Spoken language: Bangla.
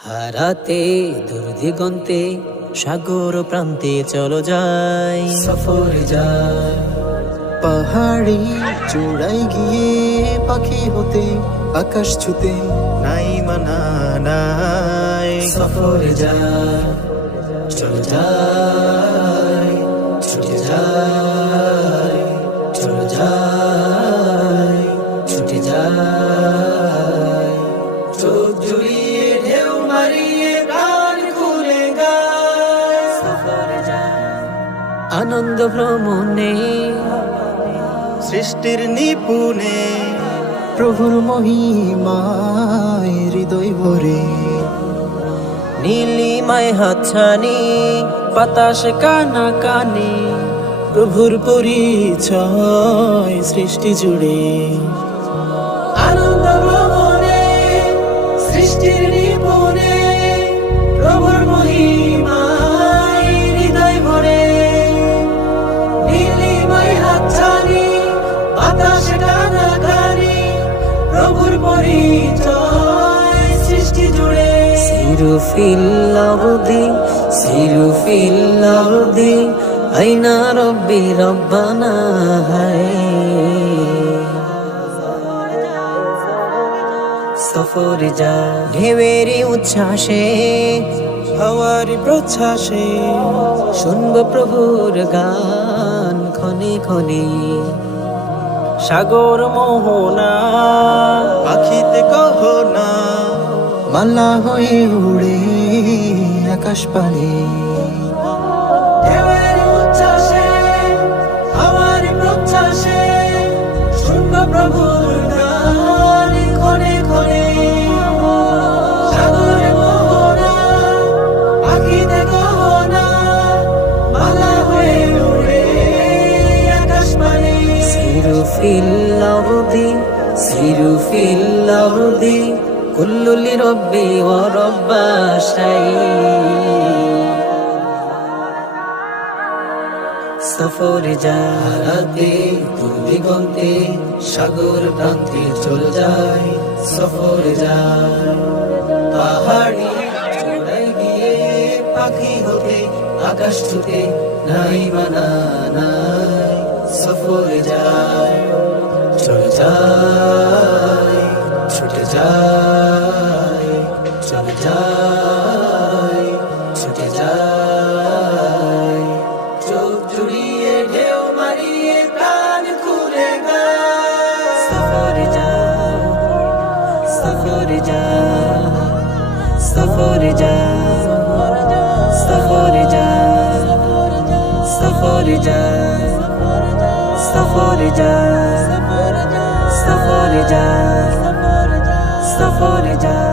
হারাতে দূরদিগন্তে সাগর প্রান্তে চলো যাই, সফরে যাই। পাহাড়ি চূড়ায় গিয়ে পাখি হতে আকাশ ছুতে নাই মানা নাই। সফরে যাই, চলো যাই, ছুটে যাই, চলো যাই, ছুটে যাই। চোখ জুড়িয়ে ঢেউ মারিয়ে প্রাণ খুলে গায়, সফরে যাই। আনন্দ ভ্রমণে সৃষ্টির নিপুণে প্রভুর মহিমায় হৃদয় ভরে নীলিমায় হাতছানি বাতাস কানা কানে, প্রভুর পরিচয় সৃষ্টি জুড়ে। আনন্দ ভ্রমণে সৃষ্টির নিপুণে প্রভুর মহিমায় হৃদয় ভরে নীলিমায় হাতছানি বাতাস কানা কানে, প্রভুর পরিচয় সৃষ্টি জুড়ে। সিরু ফিল আরদি, সিরু ফিল আরদি, আইনা রব্বি রব্বানা হায়। সফরে যা ঢেউয়েরই উচ্ছ্বাসে, হাওয়ারি প্রচ্ছ্বাসে শুনব প্রভুর গান ক্ষণে ক্ষণে। সাগর মোহনা পাখিতে কহনা মালা হয়ে উড়ে আকাশ পানে। ঢেউয়ের উচ্ছ্বাসে, হাওয়ার প্রচ্ছ্বাসে, শুনব প্রভুর গান ক্ষণে ক্ষণে। সাগর মোহনা পাখিতে গহনা মালা হয়ে উড়ে আকাশ পানে। সিরু ফিল আরদি, সিরু ফিল আরদি, কুল্লু লিরব্বি ওয়া রব্বা শাই। সফরে যারাতে দূরদিগন্তে সাগর প্রান্তে চলে যায়, সফরে যায়। পাহাড়ি চূড়ায় গিয়ে পাখি হতে আকাশ ছুতে নাই মানা নাই, সফরে যায়, চলে যায়, ছুটে যায়, চলে যায়, ছুটে যায়। চোখ জুড়িয়ে ঢেউ মারিয়ে প্রাণ খুলে গায়, সফরে যায়, সফরে যায়, সফরে যায়, সফরে যায়, সফরে যায়, সফরে যায়, সফরে যায়, সফরে যায়।